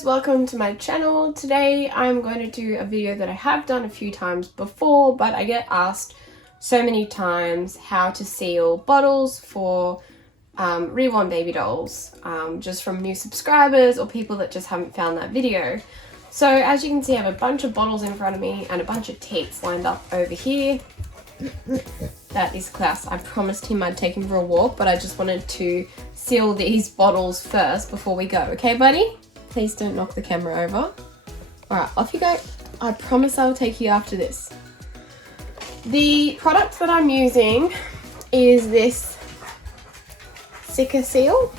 guys, welcome to my channel. Today I'm going to do a video that I have done a few times before, but I get asked so many times how to seal bottles for reborn baby dolls, just from new subscribers or people that just haven't found that video. So as you can see, I have a bunch of bottles in front of me and a bunch of teats lined up over here. That is Klaus. I promised him I'd take him for a walk, but I just wanted to seal these bottles first before we go. Okay, buddy? Please don't knock the camera over. Alright, off you go. I promise I'll take you after this. The product that I'm using is this Sika Seal.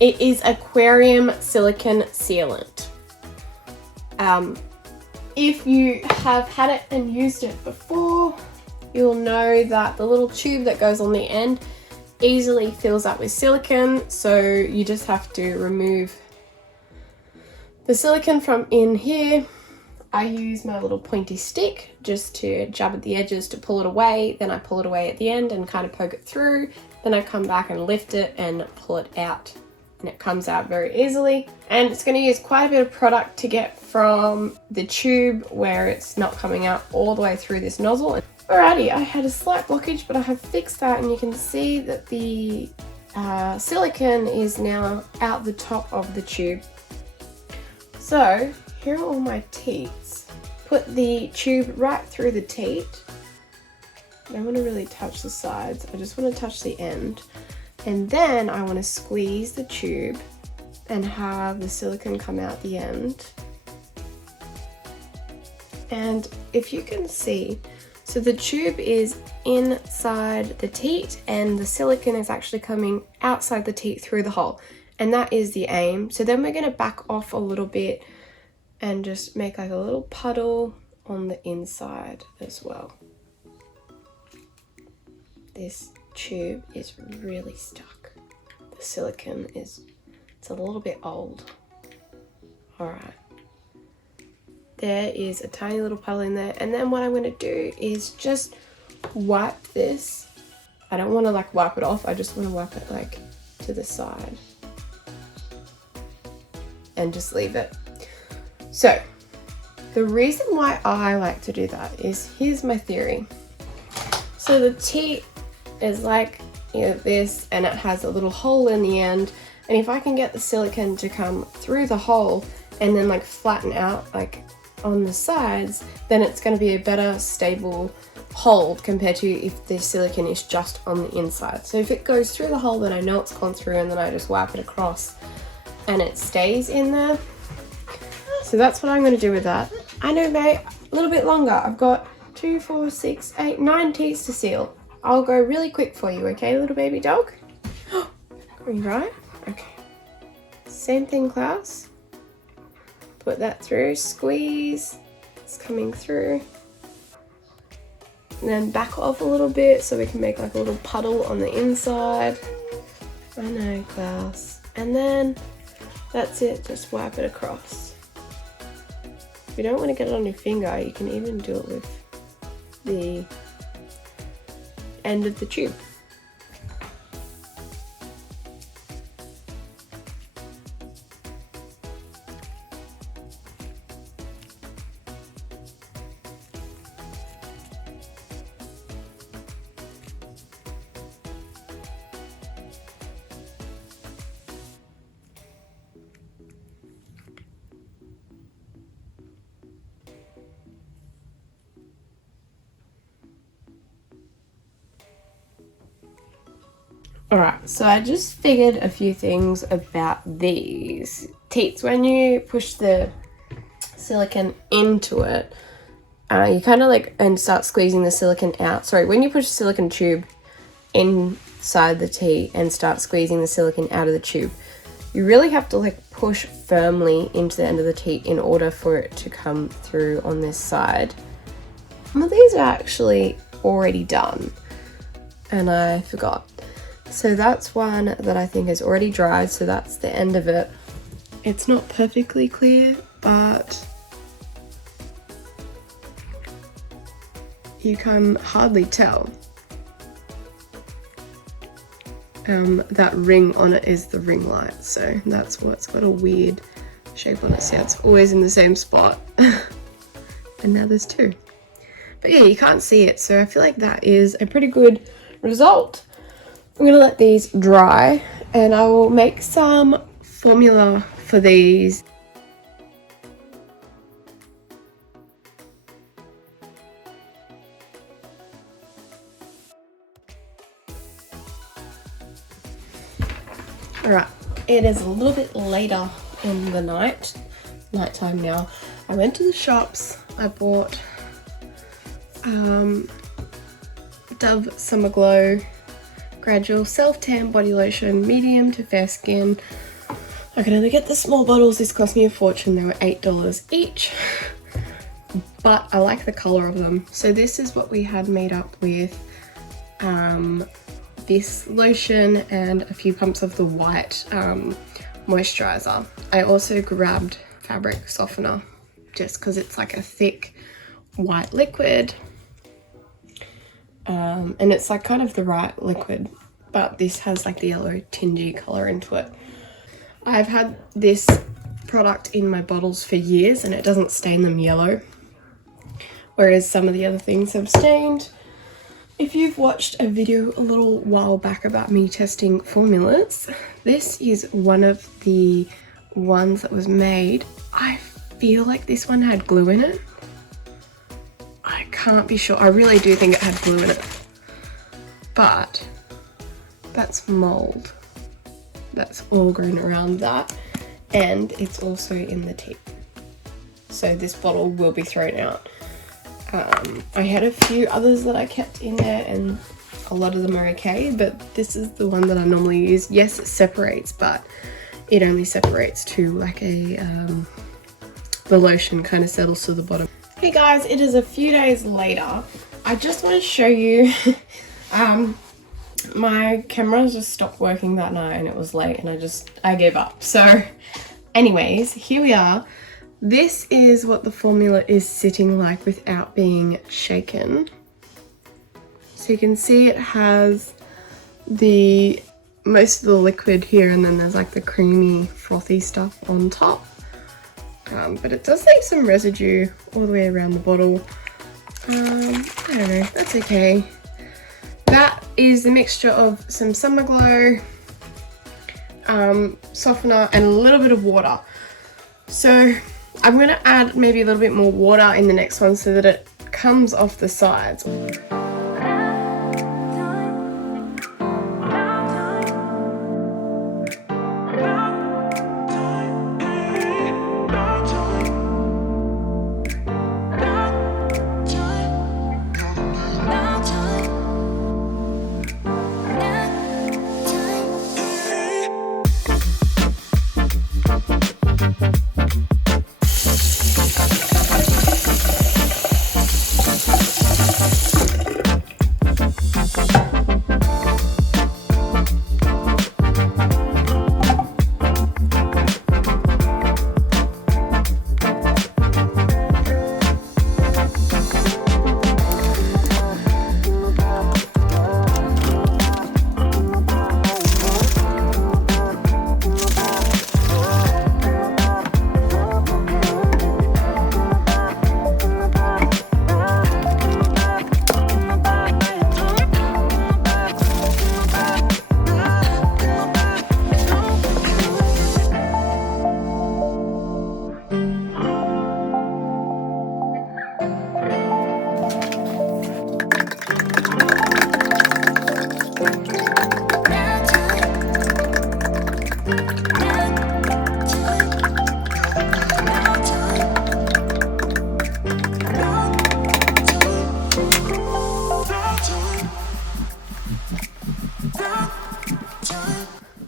It is aquarium silicone sealant. If you have had it and used it before, you'll know that the little tube that goes on the end easily fills up with silicone, so you just have to remove the silicone from in here. I use my little pointy stick just to jab at the edges to pull it away, then I pull it away at the end and kind of poke it through, then I come back and lift it and pull it out, and it comes out very easily. And it's going to use quite a bit of product to get from the tube where it's not coming out all the way through this nozzle. Alrighty, I had a slight blockage, but I have fixed that, and you can see that the silicone is now out the top of the tube. So here are all my teats. Put the tube right through the teat. I don't want to really touch the sides, I just want to touch the end. And then I want to squeeze the tube and have the silicone come out the end. And if you can see, so the tube is inside the teat and the silicone is actually coming outside the teat through the hole. And that is the aim. So then we're going to back off a little bit and just make like a little puddle on the inside as well. This tube is really stuck. The silicone it's a little bit old. Alright. There is a tiny little puddle in there, and then what I'm going to do is just wipe this. I don't want to like wipe it off, I just want to wipe it like to the side and just leave it. So the reason why I like to do that is, here's my theory. So the teat is like, you know, this, and it has a little hole in the end, and if I can get the silicone to come through the hole and then like flatten out like on the sides, then it's going to be a better stable hold compared to if the silicone is just on the inside. So if it goes through the hole, then I know it's gone through, and then I just wipe it across and it stays in there. So that's what I'm going to do with that. I know, mate, a little bit longer. I've got 2, 4, 6, 8, 9 teats to seal. I'll go really quick for you, okay, little baby dog? Are you right? Okay. Same thing, Klaus. Put that through, squeeze, it's coming through. And then back off a little bit so we can make like a little puddle on the inside. I know, Klaus. And then that's it, just wipe it across. If you don't want to get it on your finger, you can even do it with the end of the tube. Alright, so I just figured a few things about these teats. When you push the silicone into it, you kind of like and start squeezing the silicone out. Sorry, when you push the silicone tube inside the teat and start squeezing the silicone out of the tube, you really have to like push firmly into the end of the teat in order for it to come through on this side. Well, these are actually already done, and I forgot. So that's one that I think is already dried, so that's the end of it. It's not perfectly clear, but you can hardly tell. That ring on it is the ring light, so that's what's got a weird shape on it. See, it's always in the same spot. And now there's two. But yeah, you can't see it, so I feel like that is a pretty good result. I'm gonna let these dry and I will make some formula for these. Alright, it is a little bit later in the nighttime now. I went to the shops, I bought Dove Summer Glow Gradual Self-Tan Body Lotion, medium to fair skin. I could only get the small bottles. This cost me a fortune. They were $8 each, but I like the color of them. So this is what we had made up with this lotion and a few pumps of the white moisturizer. I also grabbed fabric softener just because it's like a thick white liquid. And it's like kind of the right liquid, but this has like the yellow tingy color into it. I've had this product in my bottles for years and it doesn't stain them yellow, whereas some of the other things have stained. If you've watched a video a little while back about me testing formulas, this is one of the ones that was made. I feel like this one had glue in it. I can't be sure. I really do think it had glue in it. But that's mold. That's all grown around that. And it's also in the tea. So this bottle will be thrown out. I had a few others that I kept in there and a lot of them are okay, but this is the one that I normally use. Yes, it separates, but it only separates to like a, the lotion kind of settles to the bottom. Hey guys, it is a few days later. I just want to show you, my camera just stopped working that night and it was late and I gave up. So anyways, here we are. This is what the formula is sitting like without being shaken. So you can see it has most of the liquid here and then there's like the creamy frothy stuff on top. But it does leave some residue all the way around the bottle. I don't know, that's okay. That is the mixture of some Summer Glow, softener and a little bit of water. So I'm going to add maybe a little bit more water in the next one so that it comes off the sides.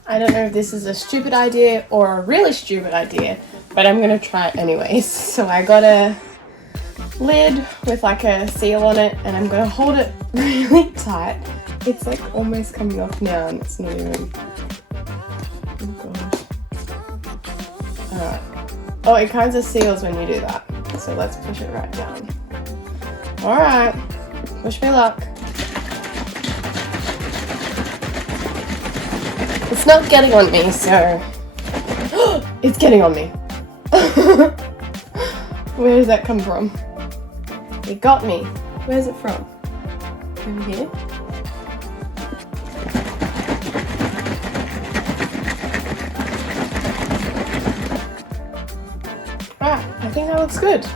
I don't know if this is a stupid idea or a really stupid idea, but I'm gonna try it anyways. So I got a lid with like a seal on it and I'm gonna hold it really tight. It's like almost coming off now and it's not even, oh gosh. Alright. Oh, it kind of seals when you do that. So let's push it right down. Alright, wish me luck. It's not getting on me, so it's getting on me. Where does that come from? It got me. Where's it from? Over here. Ah, I think that looks good.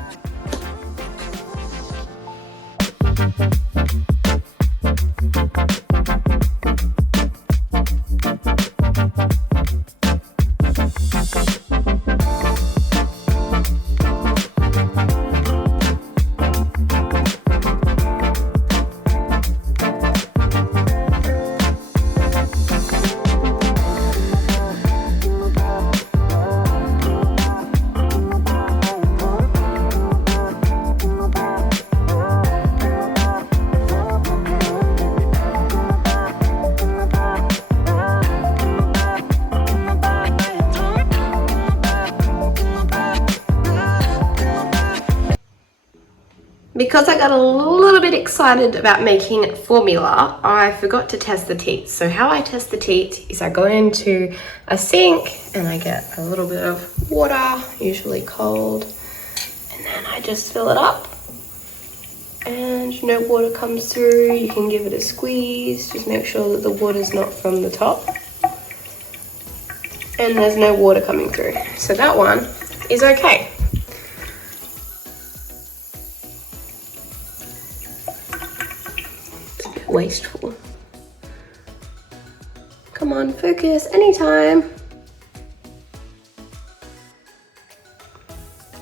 Because I got a little bit excited about making formula, I forgot to test the teat. So how I test the teat is I go into a sink and I get a little bit of water, usually cold, and then I just fill it up. And no water comes through, you can give it a squeeze, just make sure that the water's not from the top. And there's no water coming through. So that one is okay. Wasteful. Come on, focus anytime.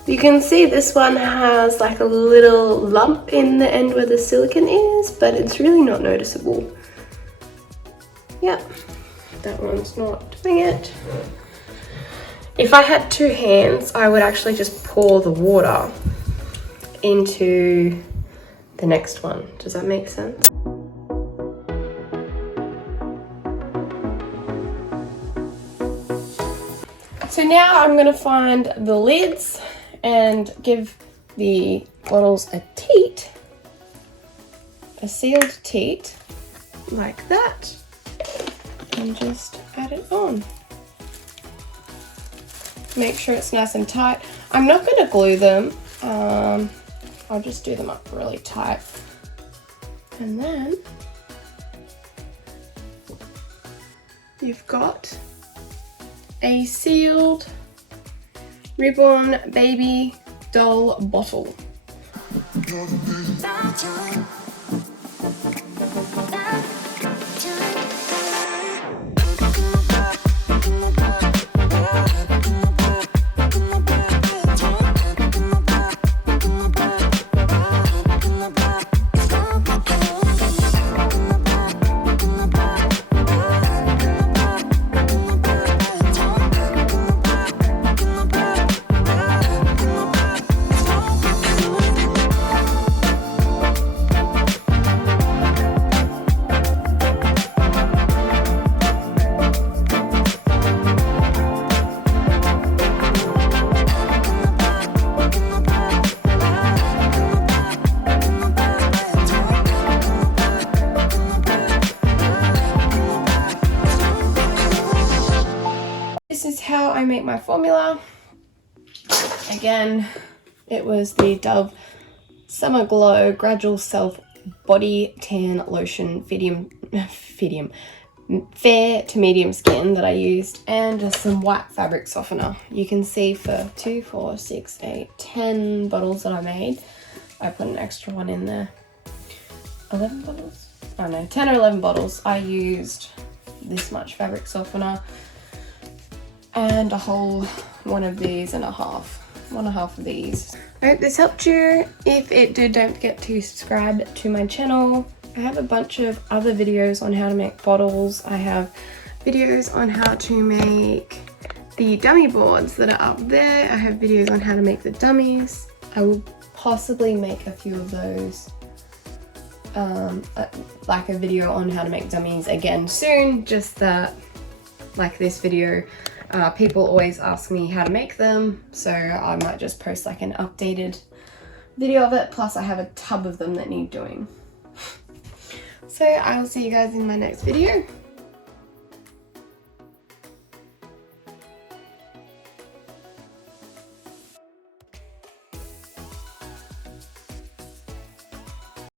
You can see this one has like a little lump in the end where the silicone is, but it's really not noticeable. Yep, that one's not doing it. If I had two hands, I would actually just pour the water into the next one. Does that make sense? So now I'm going to find the lids and give the bottles a teat, a sealed teat, like that, and just add it on. Make sure it's nice and tight. I'm not going to glue them, I'll just do them up really tight. And then you've got a sealed Reborn baby doll bottle. This is how I make my formula. Again, it was the Dove Summer Glow Gradual Self Body Tan Lotion fair to medium skin that I used, and just some white fabric softener. You can see for 2, 4, 6, 8, 10 bottles that I made, I put an extra one in there. 11 bottles? Oh no, 10 or 11 bottles. I used this much fabric softener and a whole one of these and a half. 1.5 of these. I hope this helped you. If it did, don't forget to subscribe to my channel. I have a bunch of other videos on how to make bottles. I have videos on how to make the dummy boards that are up there. I have videos on how to make the dummies. I will possibly make a few of those, like a video on how to make dummies again soon, just that, like this video, people always ask me how to make them, so I might just post like an updated video of it, plus I have a tub of them that need doing. So I will see you guys in my next video.